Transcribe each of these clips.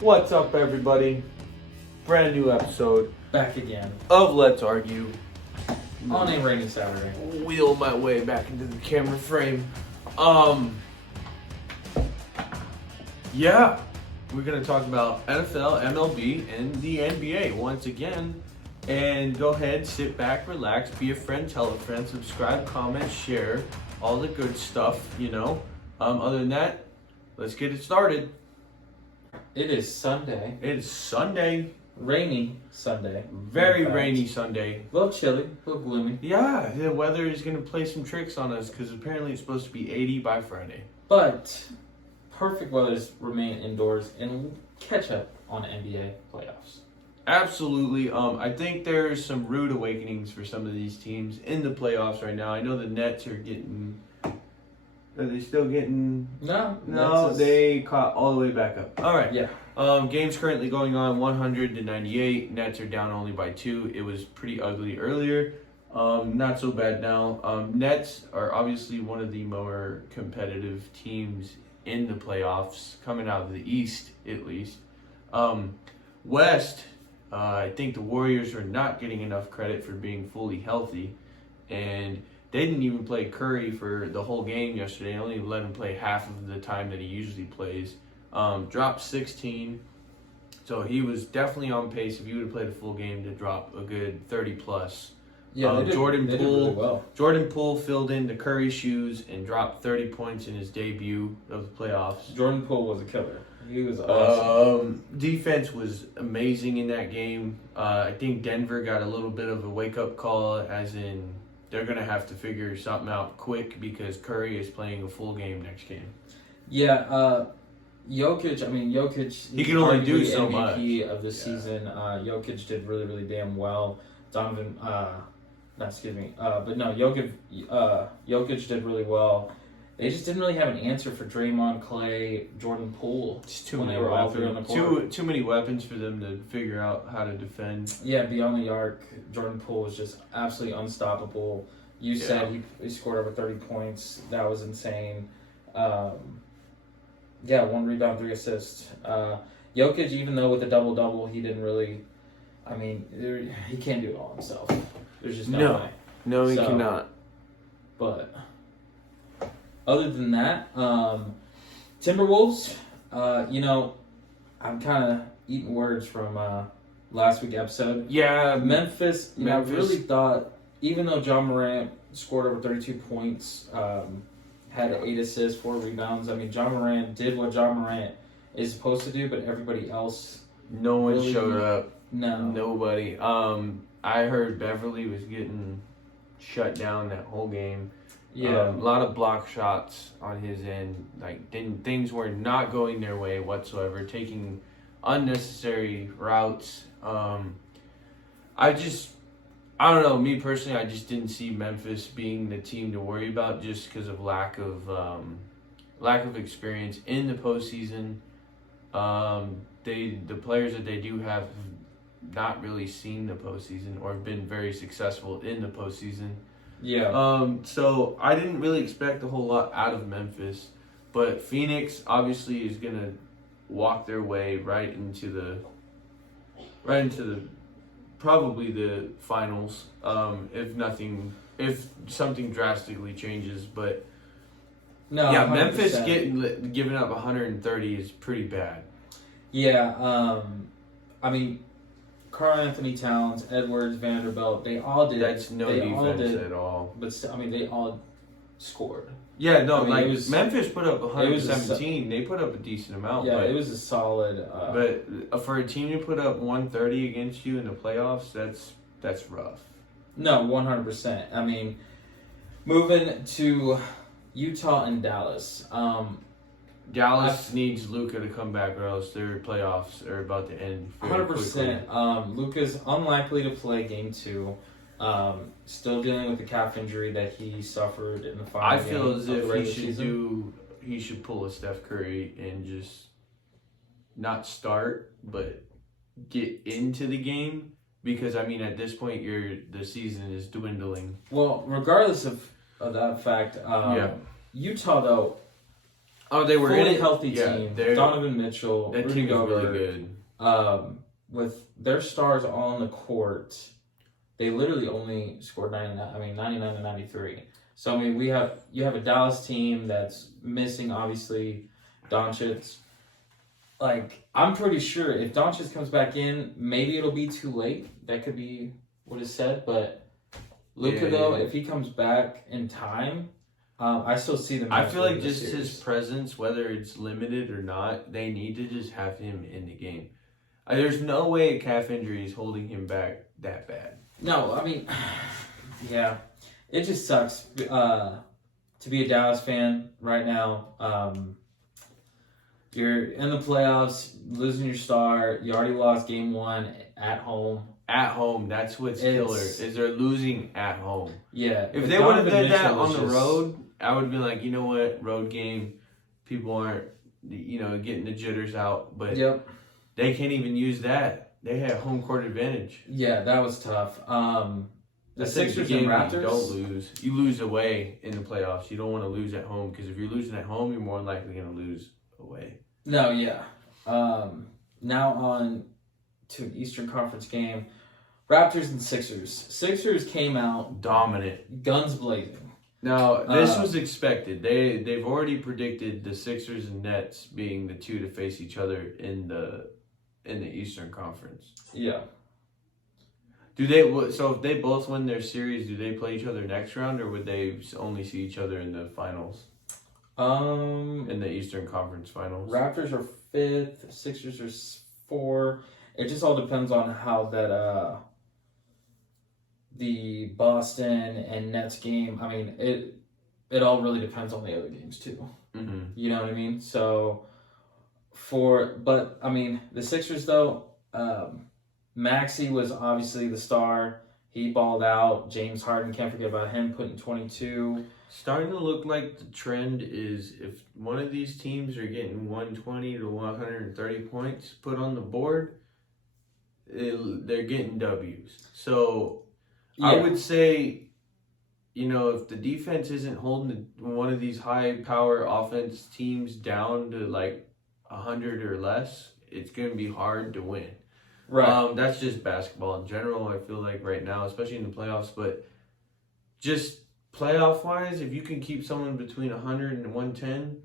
What's up, everybody? Brand new episode Back again of Let's Argue. on a rainy Saturday. Wheel my way back into the camera frame. Yeah, we're gonna talk about NFL, MLB, and the NBA once again. And go ahead, sit back, relax, be a friend, tell a friend, subscribe, comment, share, all the good stuff, you know. Other than that, let's get it started. It is Sunday. It is Sunday. Rainy Sunday. Very rainy Sunday. A little chilly, a little gloomy. Yeah, the weather is going to play some tricks on us because apparently it's supposed to be 80 by Friday. But perfect weather to remain indoors and catch up on NBA playoffs. Absolutely. I think there's some rude awakenings for some of these teams in the playoffs right now. I know the Nets are getting... Are they still getting... No, they caught all the way back up. All right. Yeah. Game's currently going on 100-98. Nets are down only by 2. It was pretty ugly earlier. Not so bad now. Nets are obviously one of the more competitive teams in the playoffs, coming out of the East at least. West, I think the Warriors are not getting enough credit for being fully healthy, and they didn't even play Curry for the whole game yesterday. Only let him play half of the time that he usually plays. Dropped 16, so he was definitely on pace if he would have played a full game to drop a good 30 plus. Yeah, Jordan Poole. Poole, Really well. Jordan Poole filled in the Curry shoes and dropped 30 points in his debut of the playoffs. Jordan Poole was a killer. He was awesome. Defense was amazing in that game. I think Denver got a little bit of a wake-up call, as in they're going to have to figure something out quick because Curry is playing a full game next game. Yeah, Jokic. He can only do so much. MVP of the season. Jokic did really, really damn well. Jokic did really well. They just didn't really have an answer for Draymond, Clay, Jordan Poole. It's too many weapons. Too many weapons for them to figure out how to defend. Yeah, beyond the arc, Jordan Poole was just absolutely unstoppable. You said he scored over 30 points. That was insane. 1 rebound, 3 assists. Jokic, even though with a double-double, he didn't really... he can't do it all himself. There's just no way. No, he cannot. But other than that, Timberwolves, I'm kind of eating words from last week's episode. Yeah, Memphis. I really thought, even though John Morant scored over 32 points, had 8 assists, 4 rebounds. John Morant did what John Morant is supposed to do, but everybody else... No one really showed up. No. Nobody. I heard Beverly was getting shut down that whole game. Yeah. A lot of block shots on his end. Things were not going their way whatsoever, taking unnecessary routes. I don't know. Me personally, I just didn't see Memphis being the team to worry about just because of lack of experience in the postseason. The players that they do have not really seen the postseason or have been very successful in the postseason. Yeah. So I didn't really expect a whole lot out of Memphis, but Phoenix obviously is gonna walk their way right into the probably the finals. If something drastically changes, but no. Yeah, 100%. Memphis giving up 130 is pretty bad. Yeah. Karl Anthony Towns, Edwards, Vanderbilt, they all did. That's no defense at all. But they all scored. Yeah, no, Memphis put up 117. They put up a decent amount. Yeah, it was a solid. But for a team to put up 130 against you in the playoffs, that's rough. No, 100%. Moving to Utah and Dallas. Dallas needs Luka to come back, or else their playoffs are about to end. 100%. Luka's unlikely to play Game 2. Still dealing with the calf injury that he suffered in the final. I feel as if he should pull a Steph Curry and just not start, but get into the game, because at this point the season is dwindling. Well, regardless of that fact, Utah though. Oh, they were fully in it. healthy Yeah, team. they're- Donovan Mitchell, That Rudy team is really Gobert, good. with their stars all on the court, they literally only scored 99 to 93. So I mean, you have a Dallas team that's missing obviously Doncic. Like, I'm pretty sure if Doncic comes back in, maybe it'll be too late. That could be what is said. But Luka, though, if he comes back in time, I still see them. I feel like just his presence, whether it's limited or not, they need to just have him in the game. There's no way a calf injury is holding him back that bad. No, I mean, yeah, it just sucks to be a Dallas fan right now. You're in the playoffs, losing your star. You already lost game 1 at home. At home, that's what's killer, is they're losing at home. Yeah. If they would have done that on the road, I would have been like, you know what, road game, people aren't, getting the jitters out. But they can't even use that. They have home court advantage. Yeah, that was tough. The Sixers the game and Raptors. You don't lose. You lose away in the playoffs. You don't want to lose at home because if you're losing at home, you're more likely going to lose away. No, yeah. Now on to an Eastern Conference game. Raptors and Sixers. Sixers came out dominant, guns blazing. Now, this was expected. They've already predicted the Sixers and Nets being the two to face each other in the Eastern Conference. Yeah. So if they both win their series, do they play each other next round, or would they only see each other in the finals? In the Eastern Conference Finals. Raptors are 5th, Sixers are 4. It just all depends on how that the Boston and Nets game. I mean, it all really depends on the other games too. Mm-hmm. You know what I mean? So but I mean, the Sixers though, Maxey was obviously the star. He balled out. James Harden, can't forget about him, putting 22. Starting to look like the trend is if one of these teams are getting 120 to 130 points put on the board, they're getting W's. So I would say, if the defense isn't holding one of these high-power offense teams down to like 100 or less, it's going to be hard to win. Right. That's just basketball in general, I feel like right now, especially in the playoffs. But just playoff-wise, if you can keep someone between 100 and 110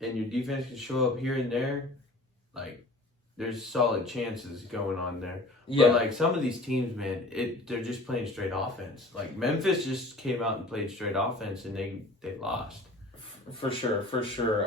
and your defense can show up here and there, like, there's solid chances going on there. Yeah. But, like, some of these teams, man, they're just playing straight offense. Like, Memphis just came out and played straight offense, and they lost. For sure.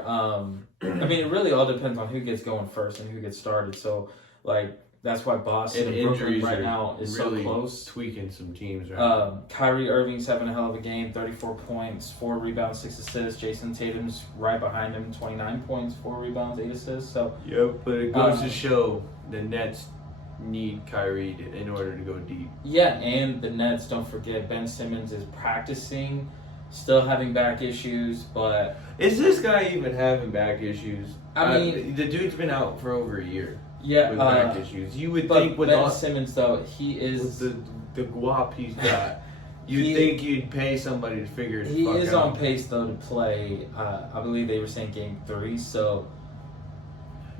I mean, it really all depends on who gets going first and who gets started. So, like, that's why Boston and Brooklyn right now is really so close. Tweaking some teams right now. Kyrie Irving's having a hell of a game, 34 points, 4 rebounds, 6 assists. Jason Tatum's right behind him, 29 points, 4 rebounds, 8 assists. So but it goes to show the Nets need Kyrie in order to go deep. Yeah, and the Nets, don't forget, Ben Simmons is practicing, still having back issues, but... Is this guy even having back issues? I mean... the dude's been out for over a year. Yeah, with back issues. You would think with Ben Simmons, though, he is... With the guap he's got, you'd think you'd pay somebody to figure it out. He is on pace, though, to play, I believe they were saying Game 3, so...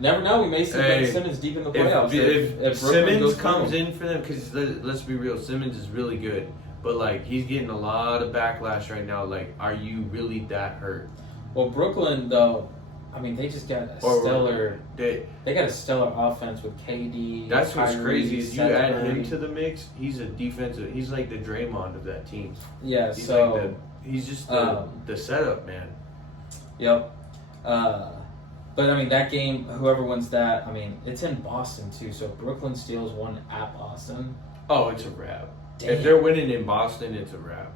Never know, we may see Ben Simmons deep in the playoffs. If Simmons comes in for them, because let's be real, Simmons is really good, but like he's getting a lot of backlash right now. Like, are you really that hurt? Well, Brooklyn though, I mean, they just got a stellar. They got a stellar offense with KD. That's Kyrie, what's crazy is you add Curry. him to the mix. He's a defensive. He's like the Draymond of that team. Yeah, he's so like he's just the setup man. Yep. But I mean, that game, whoever wins that, I mean, it's in Boston too. So if Brooklyn steals one at Boston, oh, it's a wrap. Damn. If they're winning in Boston, it's a wrap.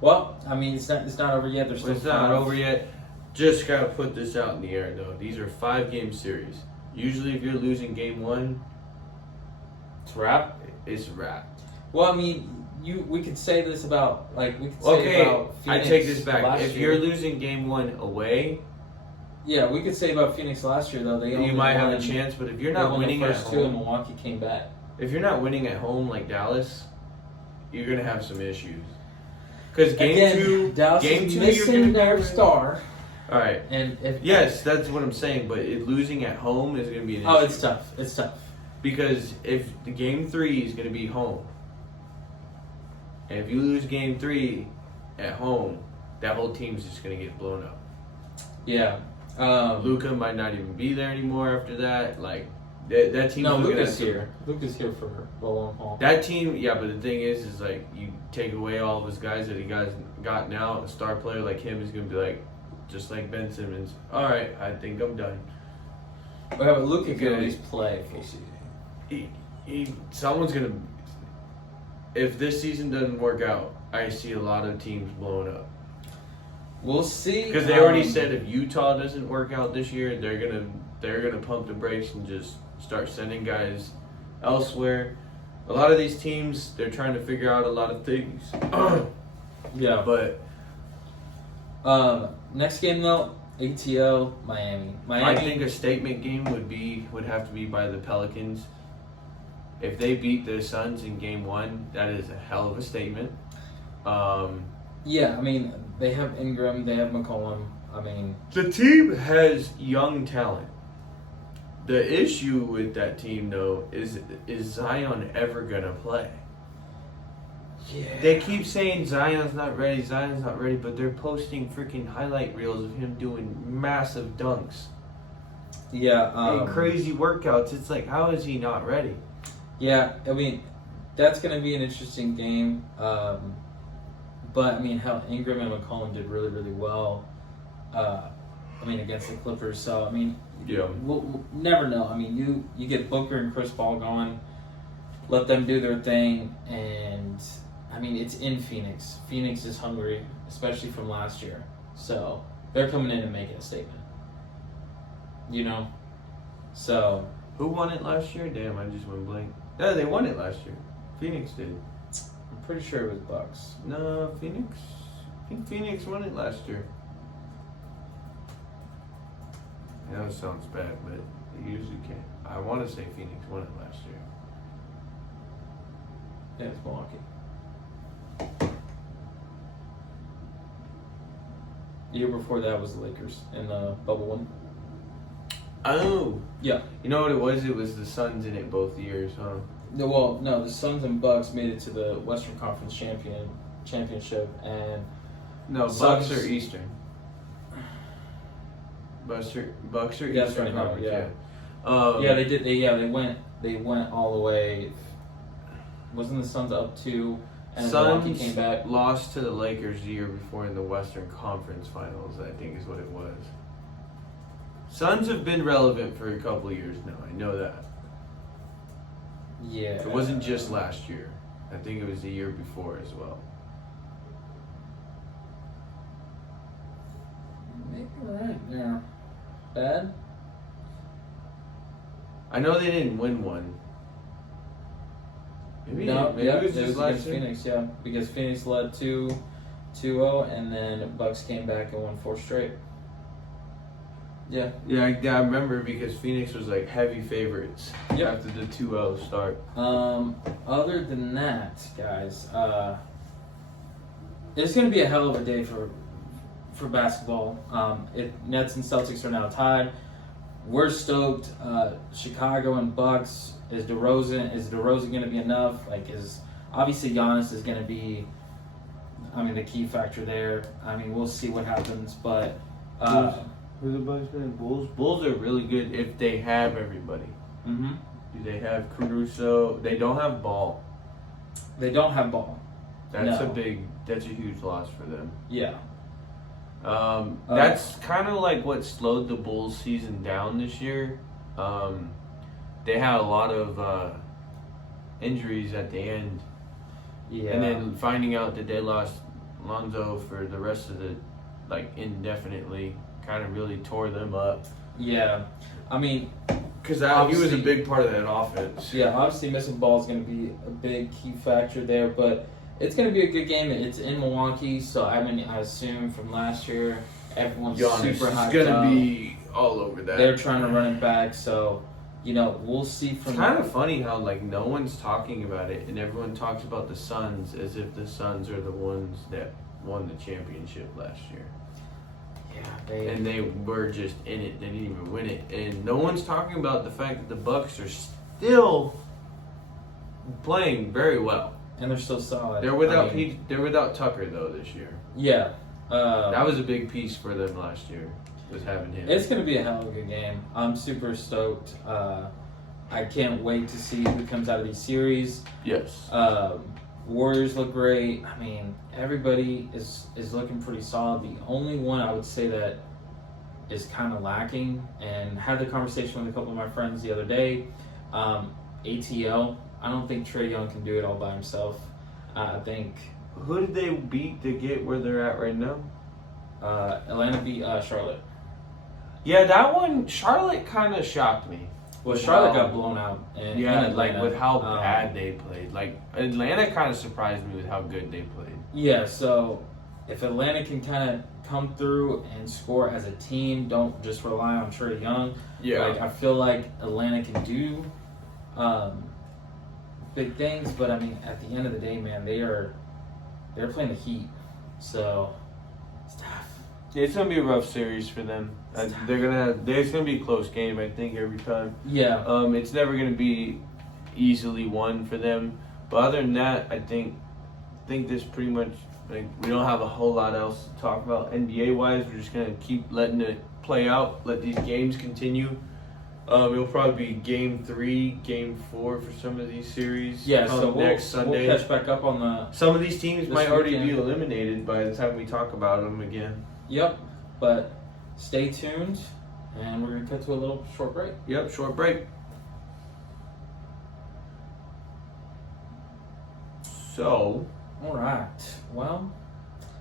Well, I mean, it's not over yet. There's still it's not over yet. Just gotta put this out in the air though. These are 5-game series. Usually, if you're losing game 1, it's a wrap. It's a wrap. Well, I mean, we could say this about about Phoenix. I take this back. If year. you're losing game 1 away. Yeah, we could say about Phoenix last year, though. You might have a chance, but if you're not winning at home... and Milwaukee came back. If you're not winning at home like Dallas, you're going to have some issues. Because game 2... Dallas game is 2, missing their star. All right. And if Yes, that's what I'm saying. But losing at home is going to be an issue. oh, it's tough. It's tough. Because if the game 3 is going to be home, and if you lose game 3 at home, that whole team's just going to get blown up. Yeah. Luka might not even be there anymore after that. Like that team. No, Luka's here. Luka's here for the long haul. That team, yeah, but the thing is like you take away all of his guys that he got now. A star player like him is going to be like, just like Ben Simmons. All right, I think I'm done. Well, but Luka could at least play full season. Someone's gonna. If this season doesn't work out, I see a lot of teams blowing up. We'll see. Because they already said if Utah doesn't work out this year, they're gonna pump the brakes and just start sending guys elsewhere. A lot of these teams, they're trying to figure out a lot of things. Yeah. But next game though, ATL Miami. I think a statement game would have to be by the Pelicans. If they beat the Suns in game 1, that is a hell of a statement. Yeah, I mean, they have Ingram, they have McCollum. I mean, the team has young talent. The issue with that team, though, is Zion ever gonna play? yeah. They keep saying Zion's not ready, but they're posting freaking highlight reels of him doing massive dunks Yeah. and crazy workouts. It's like, how is he not ready? Yeah, I mean, that's going to be an interesting game. But, I mean, how Ingram and McCollum did really, really well, against the Clippers. So, I mean, Yeah. we'll never know. I mean, you get Booker and Chris Paul going, let them do their thing, and, I mean, it's in Phoenix. Phoenix is hungry, especially from last year. So, they're coming in and making a statement. You know? So... Who won it last year? Damn, I just went blank. No, they won it last year. Phoenix did. I'm pretty sure it was Bucks. No, Phoenix. I think Phoenix won it last year. I know it sounds bad, but they usually can't. I want to say Phoenix won it last year. Yeah, it's Milwaukee. The year before that was the Lakers in the bubble one. Oh. Yeah. You know what it was? It was the Suns in it both years, huh? No, the Suns and Bucks made it to the Western Conference championship, and No, Suns- Bucks or Eastern. Bucks or Yeah, that's Eastern right, Conference, yeah. yeah. they did. They went all the way. Wasn't the Suns up 2, and Milwaukee Suns came back? lost to the Lakers the year before in the Western Conference Finals, I think is what it was. Suns have been relevant for a couple of years now. I know that. Yeah. It wasn't just last year. I think it was the year before as well. Maybe right. Yeah. Bad. I know they didn't win one. Maybe No, it was just last against year. Phoenix, yeah. Because Phoenix led 2-0, and then Bucks came back and won 4 straight. Yeah. Yeah, I remember because Phoenix was like heavy favorites Yep. after the 2-0 start. Other than that, guys, it's going to be a hell of a day for basketball. Nets and Celtics are now tied. We're stoked. Chicago and Bucks. Is DeRozan going to be enough? Obviously Giannis is going to be, the key factor there. We'll see what happens, but Who the Bucks playing? Bulls. Bulls are really good if they have everybody. mhm. Do they have Caruso? They don't have Ball. They don't have Ball. That's No. That's a huge loss for them. Yeah. That's kind of like what slowed the Bulls season down this year. They had a lot of injuries at the end. Yeah. And then finding out that they lost Lonzo for the rest of the, indefinitely, kind of really tore them up. Yeah. Because he was a Obviously- big part of that offense. Yeah, obviously missing Ball is going to be a big key factor there, but it's going to be a good game. It's in Milwaukee, so I assume from last year, everyone's Giannis super hyped is going up. to be all over that. They're trying to run it back, so, we'll see from It's kind of funny how, no one's talking about it, and everyone talks about the Suns as if the Suns are the ones that won the championship last year. and they were just in it. They didn't even win it, and no one's talking about the fact that the Bucks are still playing very well. And they're still solid. They're without Tucker though this year. Yeah. That was a big piece for them last year, was having him. It's going to be a hell of a good game. I'm super stoked. I can't wait to see who comes out of these series. Yes. Warriors look great. I mean, everybody is looking pretty solid. The only one I would say that is kind of lacking, and had the conversation with a couple of my friends the other day, ATL. I don't think Trae Young can do it all by himself. I think... Who did they beat to get where they're at right now? Atlanta beat Charlotte. Yeah, that one, Charlotte kind of shocked me. Well, Charlotte got blown out. In Atlanta. Like with how bad they played. Like Atlanta kind of surprised me with how good they played. Yeah, so if Atlanta can kind of come through and score as a team, don't just rely on Trae Young. Yeah. Like I feel like Atlanta can do big things, but I mean, at the end of the day, man, they're playing the Heat, so it's tough. It's gonna be a rough series for them. There's gonna be a close game, I think, every time. Yeah. It's never gonna be easily won for them. But other than that, I think this pretty much, like, we don't have a whole lot else to talk about NBA wise. We're just gonna keep letting it play out, let these games continue. It'll probably be Game 3, Game 4 for some of these series. Yeah, so next Sunday. We'll catch back up on the... Some of these teams might already weekend be eliminated by the time we talk about them again. Yep, but stay tuned, and we're going to cut to a little short break. Yep, short break. So... All right, well...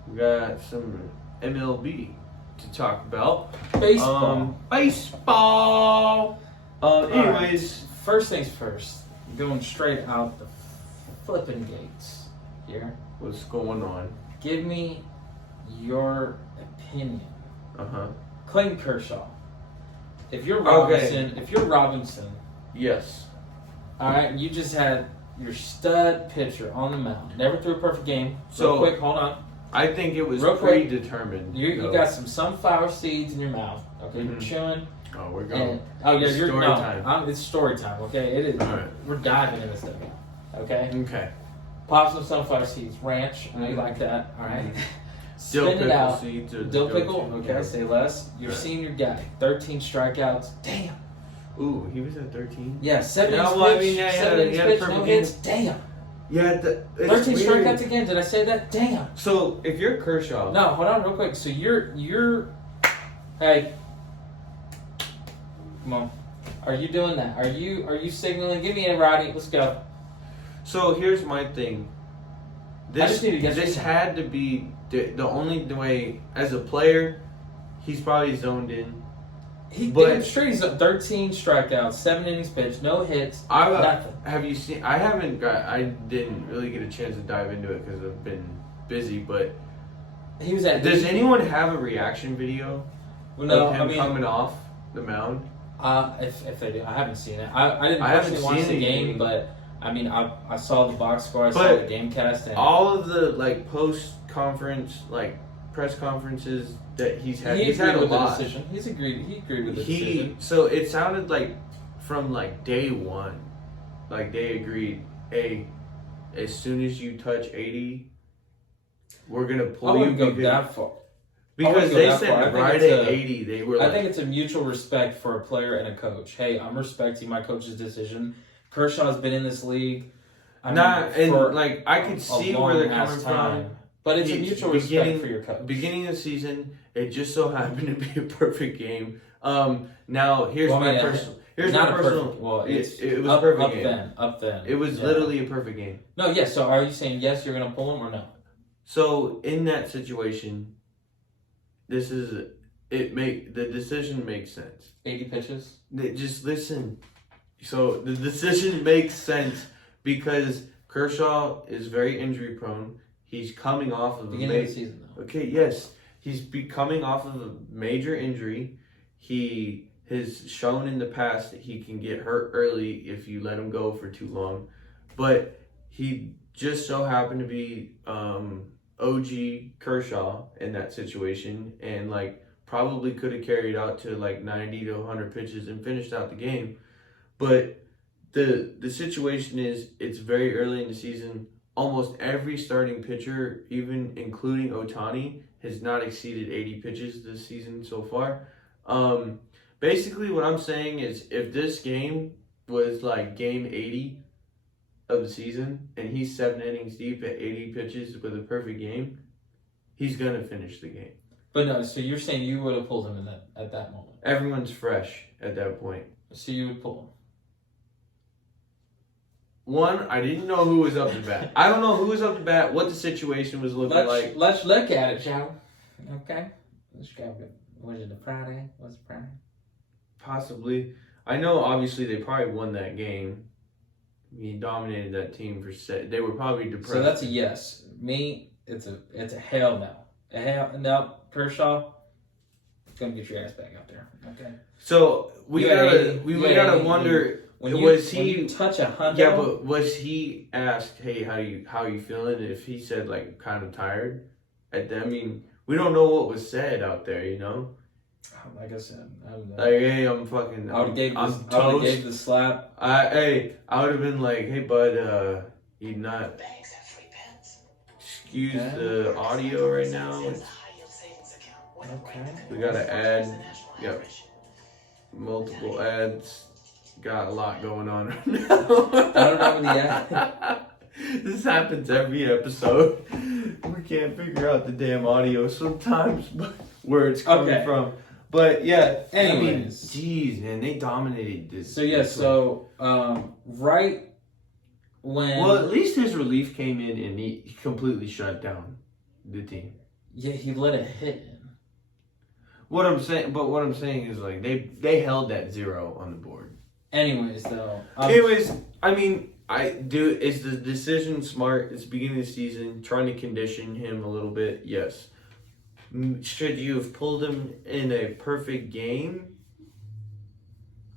We got some MLB to talk about. Baseball. Baseball! Anyways... Right. First things first, going straight out the flipping gates here. What's going on? Give me your opinion. Uh-huh. Clayton Kershaw. If you're Robinson, Yes. all right, you just had your stud pitcher on the mound. Never threw a perfect game. So- Real quick, hold on. I think it was Real quick, predetermined. You got some sunflower seeds in your mouth. Okay, you're Mhm. chewing. Oh, we're going. And, oh yeah, you're Story time. It's story time. Okay, it is. All right. We're diving into this thing. Okay. Okay. Pop some sunflower seeds, ranch. I Mhm. like that. All right. Dill Spin it pickle out. seeds or Dill the pickle. go-to. Okay, say less. Your Right. senior guy, 13 strikeouts. Damn. Ooh, he was at 13? Yeah, 7 Yeah, innings well, I pitch. mean, yeah, 7 he innings had a pitch, perfect no game. hits. Damn. Yeah, 13 strikeouts again. Did I say that? Damn. So, if you're Kershaw... No, hold on real quick. So you're hey. Come on. Are you doing that? Are you signaling? Give me a Roddy. Let's go. So, here's my thing. I just need to get This some. had to be the only way... As a player, he's probably zoned in. Damn straight. He's up 13 strikeouts, 7 innings pitched, no hits, nothing. Have you seen... I didn't really get a chance to dive into it because I've been busy, but... He was at. Does anyone have a reaction video No, of him I mean, coming off the mound? if they do, I haven't seen it. I didn't I haven't personally watch the seen game, anything. but I mean, I saw the box score, I saw But the game cast, and all of the post conference press conferences that he's had, he he's agreed had a with the lot. decision. He agreed with the decision. So it sounded like from day one, they agreed. Hey, as soon as you touch 80, we're gonna I pull you. wouldn't go that far. Because they said right at 80, they were. I think it's a mutual respect for a player and a coach. Hey, I'm respecting my coach's decision. Kershaw's been in this league. I could see where they're coming from. But it's a mutual respect for your coach. Beginning of the season, it just so happened to be a perfect game. Now here's my personal. Here's my personal. Well, it was a perfect game. Up then. It was literally a perfect game. No, yes. So are you saying yes? You're gonna pull him or no? So in that situation, the decision makes sense. 80 pitches. Just listen. So the decision makes sense because Kershaw is very injury prone. He's coming off of beginning of the season, though. Okay, yes. He's coming off of a major injury. He has shown in the past that he can get hurt early if you let him go for too long. But he just so happened to be OG Kershaw in that situation and probably could have carried out to like 90 to 100 pitches and finished out the game. But the situation is, it's very early in the season. Almost every starting pitcher, even including Ohtani, has not exceeded 80 pitches this season so far. Basically, what I'm saying is, if this game was like game 80 of the season, and he's 7 innings deep at 80 pitches with a perfect game, he's gonna finish the game. But no, so you're saying you would have pulled him at that moment. Everyone's fresh at that point. So you would pull him. One, I didn't know who was up to bat. I don't know who was up to bat, what the situation was looking like. Let's look at it, shall we? Okay. Let's go. Was it a Friday? Was it Friday? Possibly. I know, obviously, they probably won that game. He dominated that team for they were probably depressed. So that's a yes. Me, it's a hell no. A hell no. Kershaw, gonna get your ass back out there. Okay. So we gotta wonder. When you touch 100? Yeah, but was he asked, "Hey, how you feeling?" If he said like kind of tired, I mean, we don't know what was said out there, you know. Like I said, like, hey, I'm fucking. I would have gave the slap. I would have been like, hey, bud, you not. Excuse the audio right now. Okay. We gotta add. Yep. Multiple ads. Got a lot going on right now. I don't know the ad. This happens every episode. We can't figure out the damn audio sometimes, but where it's coming from. But yeah, anyways. I mean, geez, man, they dominated this. So yeah, right when. Well, at least his relief came in and he completely shut down the team. Yeah, he let it hit in. What I'm saying is, like, they held that 0 on the board. Anyways, though. I mean, is the decision smart? It's the beginning of the season, trying to condition him a little bit. Yes. Should you have pulled him in a perfect game?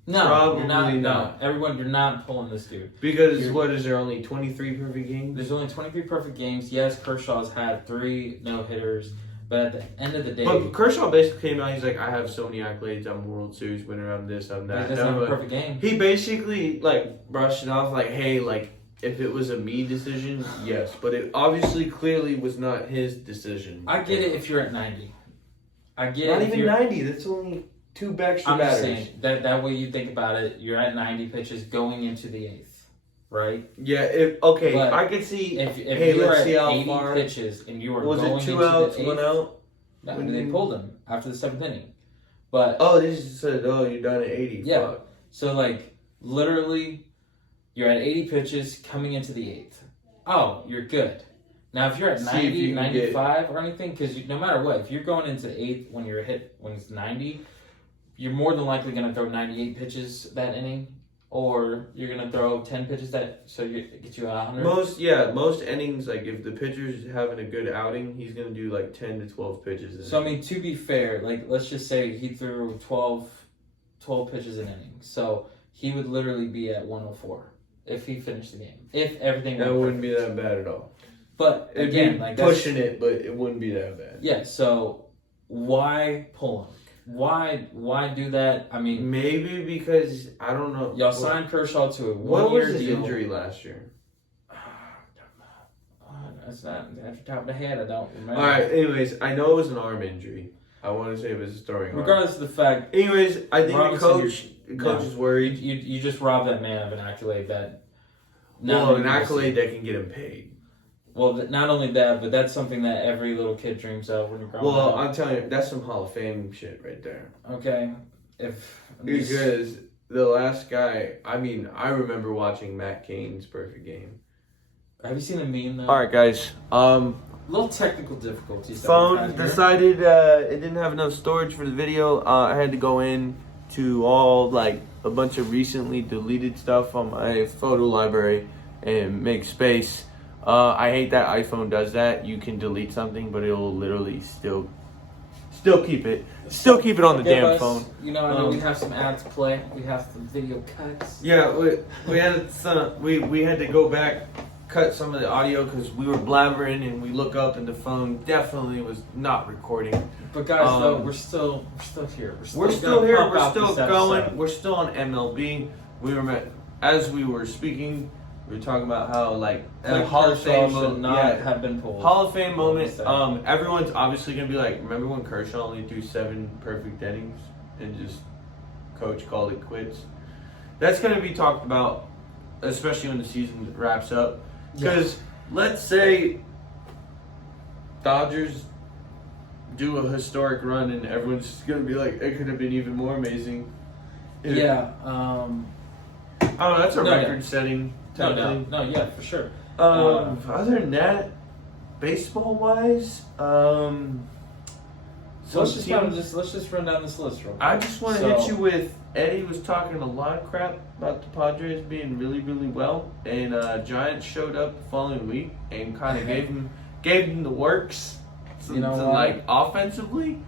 No, probably not. No, everyone, you're not pulling this dude. Because is there only 23 perfect games? There's only 23 perfect games. Yes, Kershaw's had 3 no-hitters. But at the end of the day... But Kershaw basically came out, he's like, I have so many accolades, I'm a World Series winner, I'm this, I'm that. He doesn't have a perfect game. He basically, like, brushed it off like, hey, like, if it was a me decision, yes. But it obviously, clearly was not his decision. I get it if you're at 90. I get not it if even 90, that's only 2 extra batters. I'm just saying, that way you think about it, you're at 90 pitches going into the 8th. Right? Yeah, but I could see, if hey, you let's are see at how 80 far. pitches and you were Was going it 2 into outs, the 8th, 1 out? No, they pulled him after the 7th inning. But they just said, you're done at 80. Yeah. Fuck. So, like, literally, you're at 80 pitches coming into the 8th. Oh, you're good. Now, if you're at 90, 95 or anything, because no matter what, if you're going into the 8th when it's 90, you're more than likely going to throw 98 pitches that inning. Or you're going to throw 10 pitches so it gets you 100? Most innings, like, if the pitcher's having a good outing, he's going to do, like, 10 to 12 pitches. So, I mean, to be fair, like, let's just say he threw 12 pitches an inning. So, he would literally be at 104 if he finished the game. If everything that wouldn't be that bad at all. But, it'd again, be like, pushing it, but it wouldn't be that bad. Yeah, so why pull him? Why do that? I mean, maybe because I don't know. Y'all signed Kershaw to a 1-year deal. What was his injury last year? That's not at the top of the head. I don't remember. All right. Anyways, I know it was an arm injury. I want to say it was a throwing arm. Regardless of the fact. Anyways, I think the coach is worried. You just robbed that man of an accolade that. An accolade that can get him paid. Well, not only that, but that's something that every little kid dreams of when you're growing up. Well, I'm telling you, that's some Hall of Fame shit right there. Okay. Because the last guy, I mean, I remember watching Matt Cain's perfect game. Have you seen the meme, though? All right, guys. Little technical difficulties. Phone decided it didn't have enough storage for the video. I had to go in to a bunch of recently deleted stuff on my photo library and make space. I hate that iPhone does that. You can delete something, but it'll literally still keep it. Still keep it on the damn phone. You know, I know we have some ads play. We have some video cuts. Yeah, we had we had to go back cut some of the audio because we were blabbering and we look up and the phone definitely was not recording. But guys, though, we're still here. We're still here. We're still going. We're still on MLB. As we were speaking, we were talking about how like a Hall of Fame have been pulled. Hall of Fame moment. Everyone's obviously gonna be like, remember when Kershaw only threw 7 perfect innings and just coach called it quits? That's gonna be talked about, especially when the season wraps up. Because let's say Dodgers do a historic run and everyone's just gonna be like, it could have been even more amazing. Yeah. Oh, that's a record-setting type thing. No, yeah, for sure. Other than that, baseball-wise, let's just run down this list real quick. I just want to hit you with Eddie was talking a lot of crap about the Padres being really, really well, and Giants showed up the following week and kind of gave him the works. Like offensively,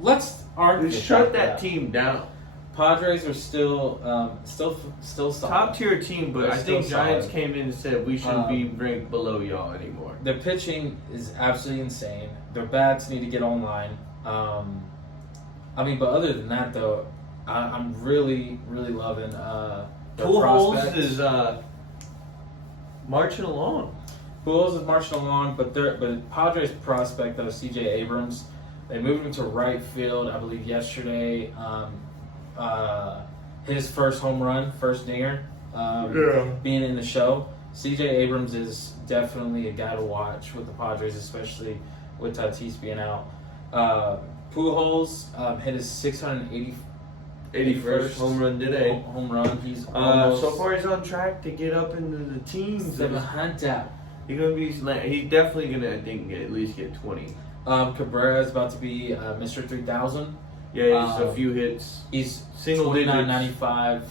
let's shut that team down. Padres are still solid. Top tier team, but I think Giants came in and said we shouldn't be ranked below y'all anymore. Their pitching is absolutely insane. Their bats need to get online. But other than that, though, I'm really, really loving their Pujols is marching along. Pujols is marching along, but Padres prospect though, C.J. Abrams, they moved him to right field, I believe yesterday. His first home run, first dinger, being in the show. C.J. Abrams is definitely a guy to watch with the Padres, especially with Tatis being out. Pujols hit his 681st home run today. Home run. He's so far he's on track to get up into the teens. He's definitely gonna, I think, at least get 20. Cabrera is about to be Mr. 3000. Yeah, he's a few hits. He's single digits. 29.95.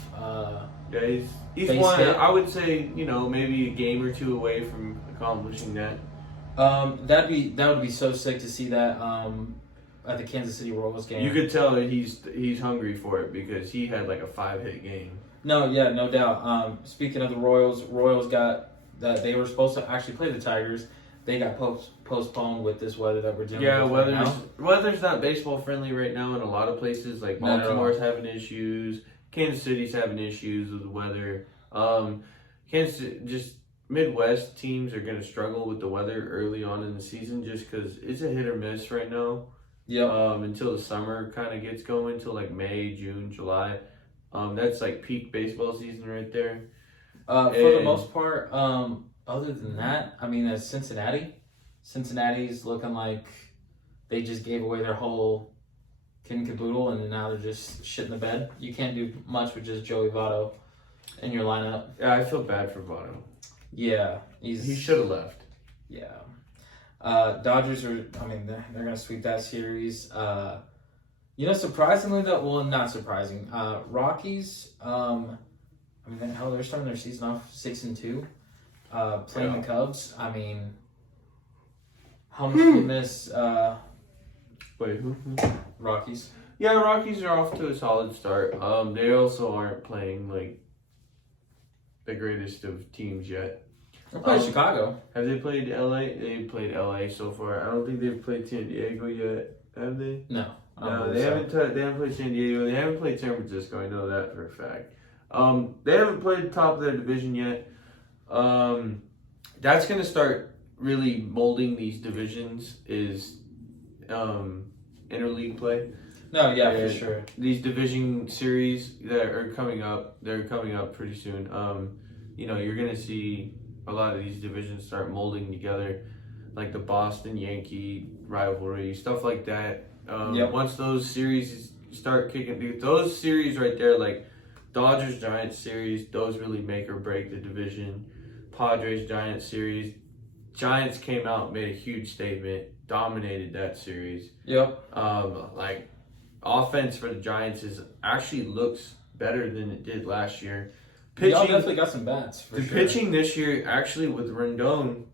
He's one. I would say, maybe a game or two away from accomplishing that. That would be so sick to see that at the Kansas City Royals game. You could tell that he's hungry for it because he had like a 5-hit game. No doubt. Speaking of the Royals got that they were supposed to actually play the Tigers. They got postponed with this weather that we're dealing with right now. Weather's not baseball friendly right now in a lot of places. Like Baltimore's having issues. Kansas City's having issues with the weather. Just Midwest teams are going to struggle with the weather early on in the season just because it's a hit or miss right now. Yeah. Until the summer kind of gets going, until like May, June, July. That's like peak baseball season right there. For the most part, other than that, as Cincinnati's looking like they just gave away their whole kit and caboodle, and now they're just shit in the bed. You can't do much with just Joey Votto in your lineup. Yeah, I feel bad for Votto. Yeah, he should have left. Yeah. Dodgers are. They're gonna sweep that series. Surprisingly though, well, not surprising. Rockies. They're starting their season off 6-2. Playing the Cubs. How much do you miss? Wait, who? Rockies. Yeah, Rockies are off to a solid start. They also aren't playing like the greatest of teams yet. They're playing Chicago. Have they played LA? They played LA so far. I don't think they've played San Diego yet. Have they? No. No, they haven't. They haven't played San Diego. They haven't played San Francisco. I know that for a fact. They haven't played the top of their division yet. That's going to start really molding these divisions is interleague play. No, yeah, for sure. These division series that are coming up, they're coming up pretty soon. You're going to see a lot of these divisions start molding together, like the Boston Yankee rivalry, stuff like that. Once those series start kicking, those series right there, like Dodgers Giants series, those really make or break the division. Padres Giants series, Giants came out, made a huge statement, dominated that series. Yep. Offense for the Giants actually looks better than it did last year. Pitching, y'all definitely got some bats. For sure. Pitching this year, actually with Rendon,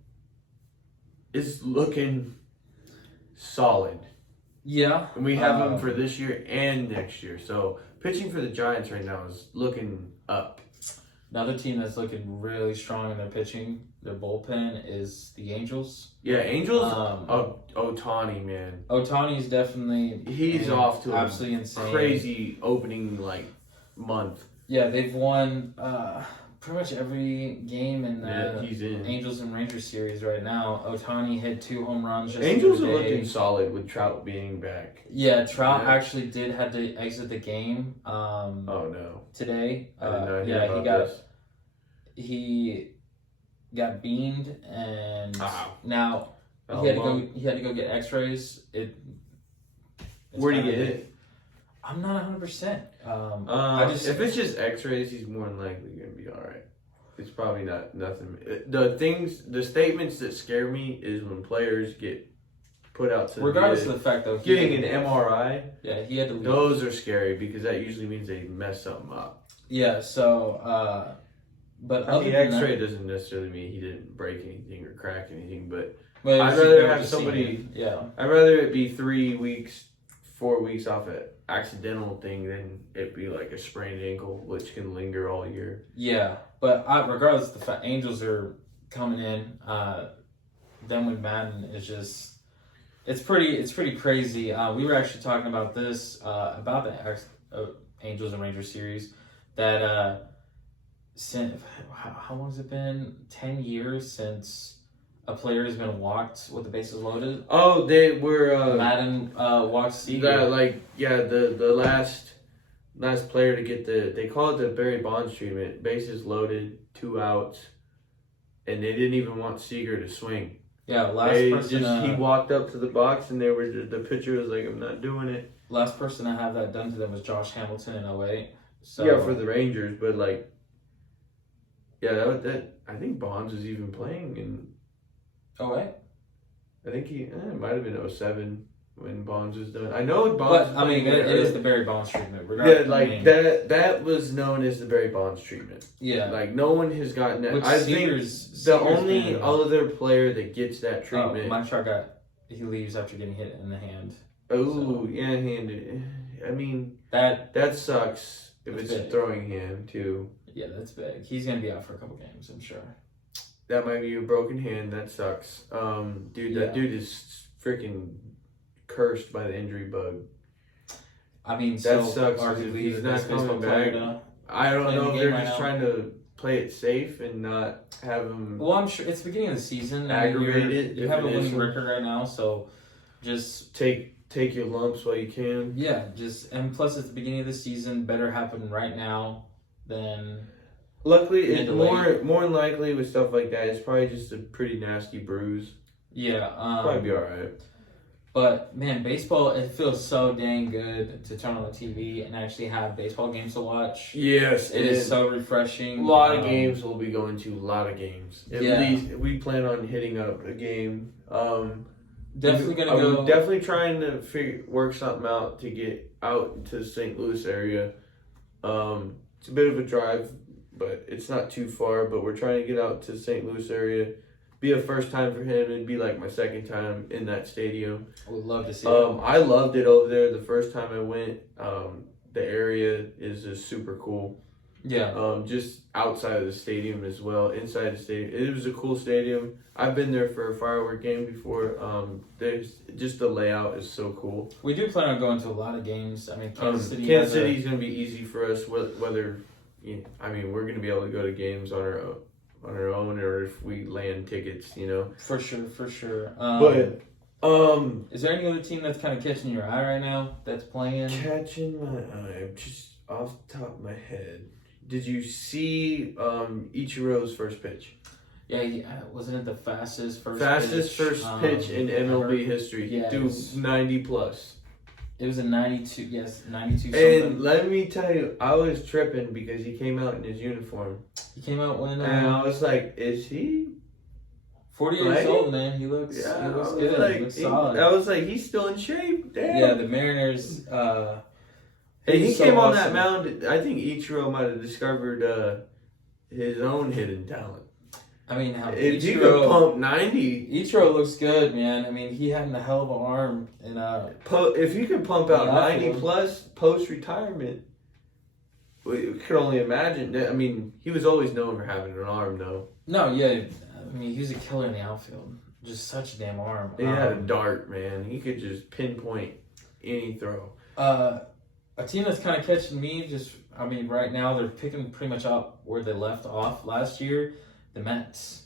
is looking solid. Yeah. And we have him for this year and next year. So pitching for the Giants right now is looking up. Another team that's looking really strong in their pitching, their bullpen, is the Angels. Yeah, Angels. Ohtani, man. Ohtani's definitely He's off to absolutely insane, crazy opening month. Yeah, they've won pretty much every game in the he's in. Angels and Rangers series right now. Ohtani hit 2 home runs. Just Angels are looking solid with Trout being back. Yeah, Trout actually had to exit the game. Oh no! Today, he got beamed, and now he had to go get X-rays. Where'd he get hit? I'm not 100%. If it's just X-rays, he's more than likely gonna be all right. It's probably nothing. The statements that scare me is when players get put out to regardless of the fact though, getting an MRI. Yeah, he had to leave. Those are scary because that usually means they mess something up. Yeah. So, but the X-ray doesn't necessarily mean he didn't break anything or crack anything, but I'd rather have somebody. Yeah. I'd rather it be 3 weeks, 4 weeks off an accidental thing than it be like a sprained ankle, which can linger all year. Yeah, but regardless, the fact Angels are coming in. Them with Madden is just. It's pretty crazy. We were actually talking about this about the Angels and Rangers series that since how long has it been? 10 years since a player has been walked with the bases loaded. Oh, they were Madden walked Seager. The last player to get they call it the Barry Bonds treatment. Bases loaded, 2 outs, and they didn't even want Seager to swing. Yeah, he walked up to the box and the pitcher was like, I'm not doing it. Last person to have that done to them was Josh Hamilton in 2008. So yeah, for the Rangers, but that I think Bonds was even playing in 2008. I think it might have been 2007 when Bonds was done. I know Bonds. But I mean, it is the Barry Bonds treatment. That was known as the Barry Bonds treatment. Yeah, no one has gotten that. Which I think the only other player that gets that treatment. Mike Trout he leaves after getting hit in the hand. Oh yeah, handed. I mean that sucks if it's a throwing hand too. Yeah, that's big. He's gonna be out for a couple games, I'm sure. That might be a broken hand. That sucks. That dude is freaking cursed by the injury bug. I mean, that sucks. He's not coming back. I don't know if they're just trying to play it safe and not have him. Well, I'm sure it's the beginning of the season. Aggravated. You have a winning record right now, so just take your lumps while you can. Yeah, and plus it's the beginning of the season. Better happen right now than. Luckily, it's more than likely with stuff like that. It's probably just a pretty nasty bruise. Yeah, probably be all right. But man, baseball, it feels so dang good to turn on the TV and actually have baseball games to watch. Yes, it is so refreshing. A lot of games we'll be going to. A lot of games. At least we plan on hitting up a game. Definitely gonna go. Definitely trying to work something out to get out to the St. Louis area. It's a bit of a drive, but it's not too far. But we're trying to get out to the St. Louis area. Be a first time for him. It'd be like my second time in that stadium. I would love to see it. I loved it over there. The first time I went, the area is just super cool. Yeah. Just outside of the stadium as well. Inside the stadium, it was a cool stadium. I've been there for a firework game before. There's just the layout is so cool. We do plan on going to a lot of games. I mean, Kansas City's gonna be easy for us. Whether we're gonna be able to go to games on our own, or if we land tickets, For sure. Is there any other team that's kind of catching your eye right now that's playing? Catching my eye, just off the top of my head. Did you see Ichiro's first pitch? Yeah, wasn't it the fastest first pitch in MLB history? He threw 90 plus. It was a 92, 92 something. And let me tell you, I was tripping because he came out in his uniform. He came out when... and I was like, is he... 40 years old, man. He looks good. He looks solid. I was like, he's still in shape. Damn. Yeah, the Mariners... he came on that mound. I think Ichiro might have discovered his own hidden talent. I mean, if you could pump 90, Ichiro looks good, man. I mean, he had a hell of an arm, and if you could pump out 90 plus post retirement, we could only imagine. I mean, he was always known for having an arm, though. No, yeah. I mean, he was a killer in the outfield. Just such a damn arm. He had a dart, man. He could just pinpoint any throw. A team that's kind of catching me, right now they're picking pretty much up where they left off last year. The Mets.